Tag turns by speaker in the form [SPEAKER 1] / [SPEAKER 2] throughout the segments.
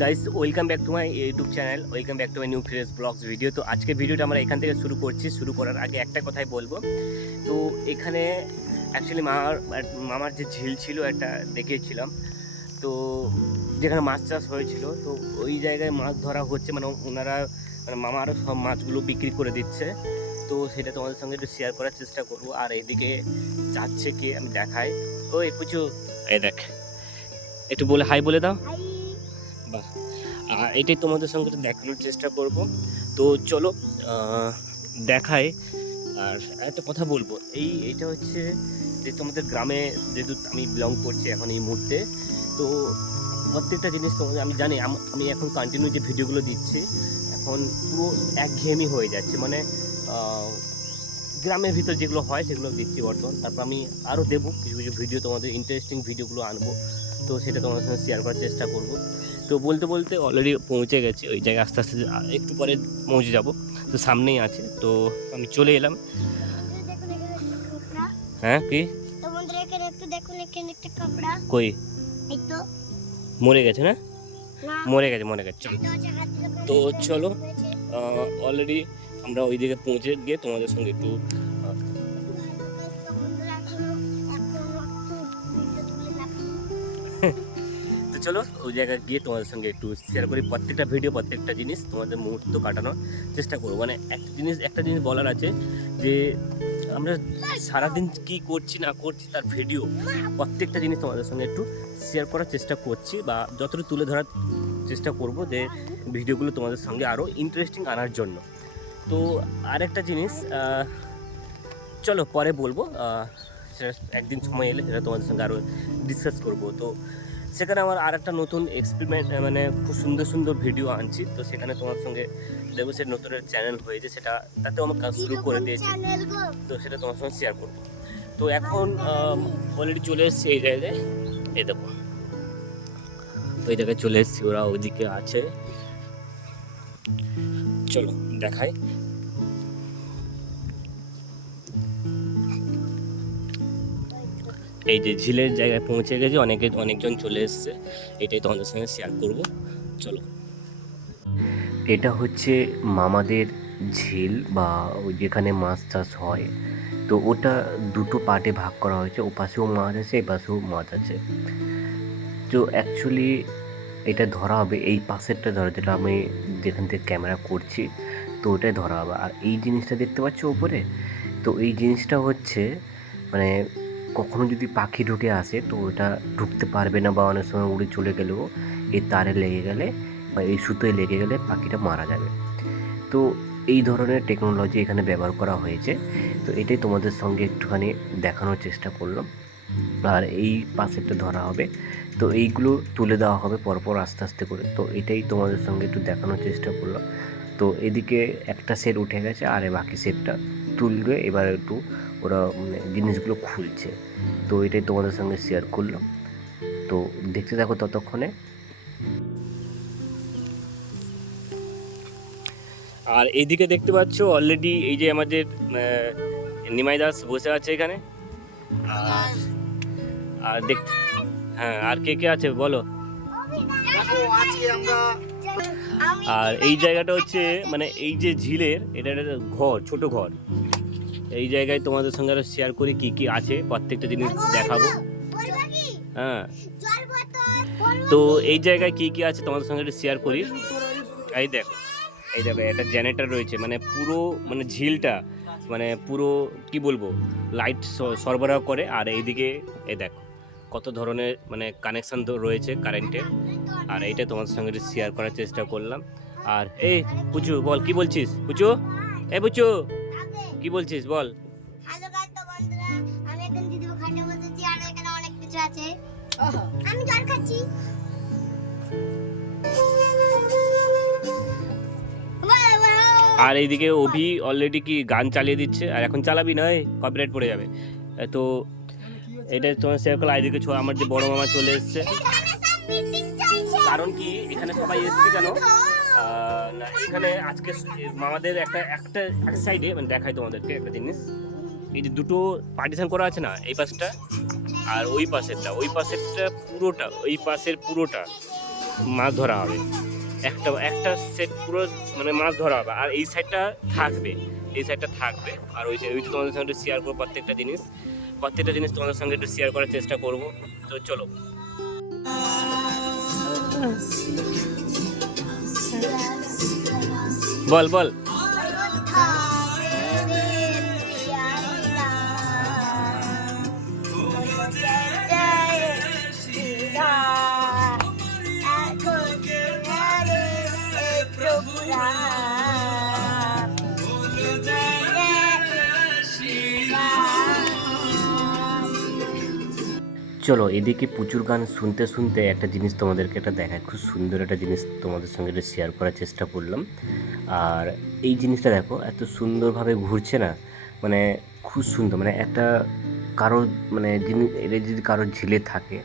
[SPEAKER 1] Guys welcome back to my YouTube channel welcome back to my new fresh blogs video তো আজকে ভিডিওটা আমরা এখান থেকে শুরু করছি। শুরু করার আগে একটা কথাই বলব। তো এখানে অ্যাকচুয়ালি মামার মামার যে ঝিল ছিল একটা দেখিয়েছিলাম। তো যেখানে মাছ চাষ হয়েছিল তো ওই জায়গায় মাছ ধরা হচ্ছে। মানে ওনারা মানে মামার সব মাছগুলো বিক্রি করে দিচ্ছে। তো সেটা তোমাদের সঙ্গে একটু শেয়ার করার চেষ্টা করব। আর এদিকে যাচ্ছে কে আমি দেখাই। ওই পুচু। এই দেখ। একটু বলে হাই বলে দাও। বাহ। আর এটাই তোমাদের সঙ্গে দেখানোর চেষ্টা করব। তো চলো দেখাই। আর একটা কথা বলব, এই এটা হচ্ছে যে তোমাদের গ্রামে যেহেতু আমি বিলং করছি এখন এই মুহূর্তে, তো প্রত্যেকটা জিনিস তোমাদের, আমি জানি, আমি এখন কন্টিনিউ যে ভিডিওগুলো দিচ্ছি, এখন পুরো একঘেয়েমি হয়ে যাচ্ছে। মানে গ্রামের ভিতর যেগুলো হয় সেগুলো দিচ্ছি বর্তমান। তারপর আমি আরও দেবো, কিছু কিছু ভিডিও তোমাদের ইন্টারেস্টিং ভিডিওগুলো আনব। তো সেটা তোমাদের সঙ্গে শেয়ার করার চেষ্টা করব। তো বলতে বলতে অলরেডি পৌঁছে গেছি। ওই জায়গায় আস্তে আস্তে একটু পরে পৌঁছে যাব। তো সামনেই আছে। তো আমি চলে এলাম। হ্যাঁ কি? কই? মরে গেছে না? মরে গেছে মরে গেছে। চলো। তো চলো। অলরেডি আমরা ওই দিকে পৌঁছে গিয়ে তোমাদের সঙ্গে একটু চলো, ওই জায়গায় গিয়ে তোমাদের সঙ্গে একটু শেয়ার করি। প্রত্যেকটা ভিডিও প্রত্যেকটা জিনিস তোমাদের মুহূর্ত কাটানোর চেষ্টা করব। মানে একটা জিনিস একটা জিনিস বলার আছে যে, আমরা সারাদিন কি করছি, না করছি তার ভিডিও প্রত্যেকটা জিনিস তোমাদের সঙ্গে একটু শেয়ার করার চেষ্টা করছি বা যতটুকু তুলে ধরার চেষ্টা করব যে ভিডিওগুলো তোমাদের সঙ্গে আরও ইন্টারেস্টিং আনার জন্য। তো আরেকটা জিনিস চলো পরে বলব। সেটা একদিন সময় এলে সেটা তোমাদের সঙ্গে আরও ডিসকাস করব। তো সেখানে আমার আর একটা নতুন এক্সপেরিমেন্ট মানে খুব সুন্দর সুন্দর ভিডিও আনছি। তো সেখানে তোমার সঙ্গে দেখব সে নতুন চ্যানেল হয়েছে, সেটা তাতেও আমার কাজ শুরু করে দিয়েছি। তো সেটা তোমার সঙ্গে শেয়ার করব। তো এখন অলরেডি চলে এসেছি এই জায়গায়। এই দেখো। ওই জায়গায় চলে এসেছি, ওরা ওইদিকে আছে। চলো, দেখাই। এই যে ঝিলের জায়গায় পৌঁছে গেছে, অনেকে অনেকজন চলে এসছে। এটাই তোমাদের সঙ্গে শেয়ার করব। চলো। এটা হচ্ছে মামাদের ঝিল বা যেখানে মাছ চাষ হয়। তো ওটা দুটো পার্টে ভাগ করা হয়েছে। ও পাশেও মাছ আছে এই পাশেও মাছ আছে। তো অ্যাকচুয়ালি এটা ধরা হবে, এই পাশেরটা ধরা, যেটা আমি যেখান থেকে ক্যামেরা করছি, তো ওটাই ধরা হবে। আর এই জিনিসটা দেখতে পাচ্ছ ওপরে তো এই জিনিসটা হচ্ছে মানে কখনো যদি পাখি ঢুকে আসে, তো ওটা ঢুকতে পারবে না বা অনেক সময় উড়ে চলে গেলেও এই তারে লেগে গেলে বা এই সুতোয় লেগে গেলে পাখিটা মারা যাবে। তো এই ধরনের টেকনোলজি এখানে ব্যবহার করা হয়েছে। তো এটাই তোমাদের সঙ্গে একটুখানি দেখানোর চেষ্টা করলাম। আর এই পাশেরটা ধরা হবে। তো এইগুলো তুলে দেওয়া হবে পরপর আস্তে আস্তে করে। তো এটাই তোমাদের সঙ্গে একটু দেখানোর চেষ্টা করলাম। তো এদিকে একটা সেট উঠে গেছে, আর বাকি সেটটা তুলবে। এবার একটু ওরা মানে জিনিসগুলো খুলছে। তো এটাই তোমাদের সঙ্গে শেয়ার করলাম। তো দেখতে থাকো ততক্ষণে। আর এইদিকে দেখতে পাচ্ছ অলরেডি এই যে আমাদের নিমাই দাস বসে আছে এখানে। আর দেখ হ্যাঁ আর কে কে আছে বলো। আর এই জায়গাটা হচ্ছে মানে এই যে ঝিলের, এটা একটা ঘর, ছোট ঘর। এই জায়গায় তোমাদের সঙ্গে আরও শেয়ার করি কি কি আছে প্রত্যেকটা জিনিস দেখাবো। হ্যাঁ। তো এই জায়গায় কি কি আছে তোমাদের সঙ্গে একটু শেয়ার করি। এই দেখো এই দেখো একটা জেনারেটর রয়েছে মানে পুরো মানে ঝিলটা মানে পুরো কি বলব লাইট সরবরাহ করে আর এইদিকে এই দেখো কত ধরনের মানে কানেকশন রয়েছে কারেন্টের আর এইটা তোমাদের সঙ্গে একটু শেয়ার করার চেষ্টা করলাম। আর এই পুচু বল কি বলছিস? পুচু? এই পুচু কি বলছিস বল।
[SPEAKER 2] হ্যালো গাইস তো বন্ধুরা আমি এখন দিদি খাটে বসেছি আর এখানে অনেক কিছু আছে। আমি জল খাচ্ছি।
[SPEAKER 1] আর এইদিকে অভি অলরেডি কি গান চালিয়ে দিচ্ছে আর এখন চালাবি নয়? কপিরাইট পড়ে যাবে। তো এটা তোমার শেয়ার করলে এইদিকে ছো- আমার যে বড় মামা চলে এসছে। কারণ কি এখানে সবাই এসছে কেন? এখানে আজকে মামাদের একটা একটা এক সাইডে মানে দেখাই তোমাদেরকে একটা জিনিস। এই যে দুটো পার্টিশন করা আছে না, এই পাশটা আর ওই পাশেরটা ওই পাশেরটা পুরোটা, ওই পাশের পুরোটা মাছ ধরা হবে। একটা একটা সেট পুরো মানে মাছ ধরা হবে, আর এই সাইডটা থাকবে, এই সাইডটা থাকবে। আর ওই ওইটা তোমাদের সঙ্গে একটু শেয়ার করব প্রত্যেকটা জিনিস। প্রত্যেকটা জিনিস তোমাদের সঙ্গে একটু শেয়ার করার চেষ্টা করব। তো চলো। বল বল চলো এদিকে প্রচুর গান শুনতে শুনতে একটা জিনিস তোমাদেরকে একটা দেখায় খুব সুন্দর একটা জিনিস তোমাদের সঙ্গে এটা শেয়ার করার চেষ্টা করলাম। আর এই জিনিসটা দেখো, এত সুন্দরভাবে ঘুরছে না মানে খুব সুন্দর মানে একটা কারও মানে জিনিস এটা যদি কারোর ঝিলে থাকে,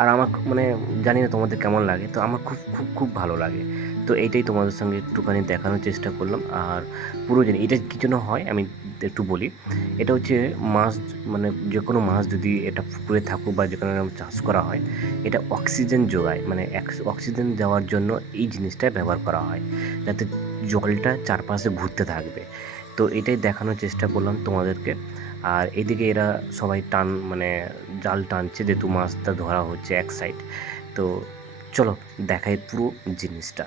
[SPEAKER 1] আর আমার মানে জানি না তোমাদের কেমন লাগে, তো আমার খুব খুব খুব ভালো লাগে। তো এইটাই তোমাদের সঙ্গে একটুখানি দেখানোর চেষ্টা করলাম, আর পুরো জিনিস এটা কী জন্য হয়, আমি একটু বলি, এটা হচ্ছে মাছ মানে যে কোনো মাছ যদি এটা পুকুরে থাকুক বা যে কোনো চাষ করা হয়, এটা অক্সিজেন যোগায় মানে অক্স- অক্সিজেন দেওয়ার জন্য এই জিনিসটা ব্যবহার করা হয়, যাতে জলটা চারপাশে ঘুরতে থাকবে। তো এটাই দেখানোর চেষ্টা করলাম তোমাদেরকে। আর এদিকে এরা সবাই টান মানে জাল টানছে, যেহেতু মাছটা ধরা হচ্ছে এক সাইড তো চলো দেখাই পুরো জিনিসটা।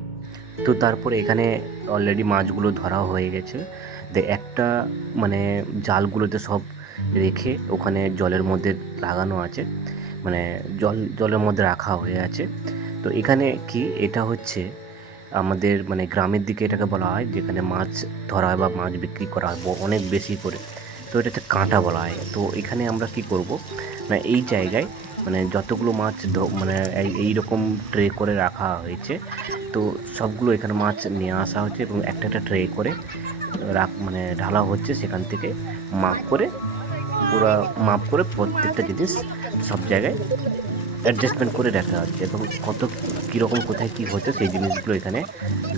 [SPEAKER 1] তো তারপরে এখানে অলরেডি মাছগুলো ধরা হয়ে গেছে। তো একটা মানে জালগুলোতে সব রেখে ওখানে জলের মধ্যে লাগানো আছে। মানে জল, জলের মধ্যে রাখা হয়ে আছে। তো এখানে কি, এটা হচ্ছে আমাদের মানে গ্রামের দিকে এটাকে বলা হয়, যেখানে মাছ ধরা হয় বা মাছ বিক্রি করা হয় অনেক বেশি করে। তো এটাতে কাঁটা বলা হয়। তো এখানে আমরা কি করব? না এই জায়গায় মানে যতগুলো মাছ মানে এই রকম ট্রে করে রাখা হয়েছে, তো সবগুলো এখানে মাছ নিয়ে আসা হচ্ছে এবং একটা একটা ট্রে করে রাখ মানে ঢালা হচ্ছে সেখান থেকে মাপ করে, পুরো মাপ করে প্রত্যেকটা জিনিস সব জায়গায় অ্যাডজাস্টমেন্ট করে রাখা হচ্ছে এবং কত কীরকম কোথায় কী হচ্ছে সেই জিনিসগুলো এখানে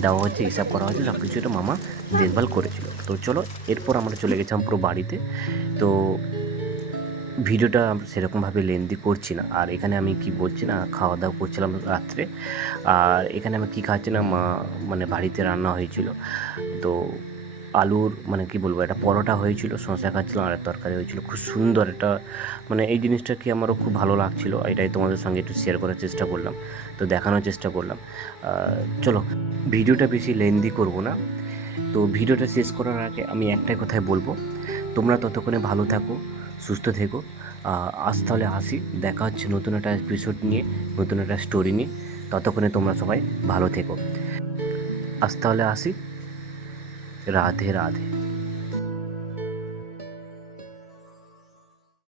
[SPEAKER 1] দেওয়া হচ্ছে, হিসাব করা হচ্ছে সব কিছু এটা মামা দেখভাল করেছিল। তো চলো, এরপর আমরা চলে গেছিলাম পুরো বাড়িতে। তো ভিডিওটা সেরকমভাবে লেন্দি করছি না। আর এখানে আমি কি বলছি না খাওয়া দাওয়া করছিলাম রাত্রে। আর এখানে আমি কী খাচ্ছি না, মা মানে বাড়িতে রান্না হয়েছিল। তো আলুর মানে কি বলব, একটা পরোটা হয়েছিল, শসা খাচ্ছিলাম, আর তরকারি হয়েছিল। খুব সুন্দর এটা মানে এই জিনিসটা কি আমারও খুব ভালো লাগছিল, এটাই তোমাদের সঙ্গে একটু শেয়ার করার চেষ্টা করলাম। তো দেখানোর চেষ্টা করলাম। চলো, ভিডিওটা বেশি লেন্দি করব না। তো ভিডিওটা শেষ করার আগে আমি একটাই কথাই বলব, তোমরা ততক্ষণে ভালো থাকো সুস্থ থেকো। আজ তাহলে আসি দেখা হচ্ছে নতুন একটা এপিসোড নিয়ে, নতুন একটা স্টোরি নিয়ে। ততক্ষণে তোমরা সবাই ভালো থেকো। আজ তাহলে আসি রাধে রাধে।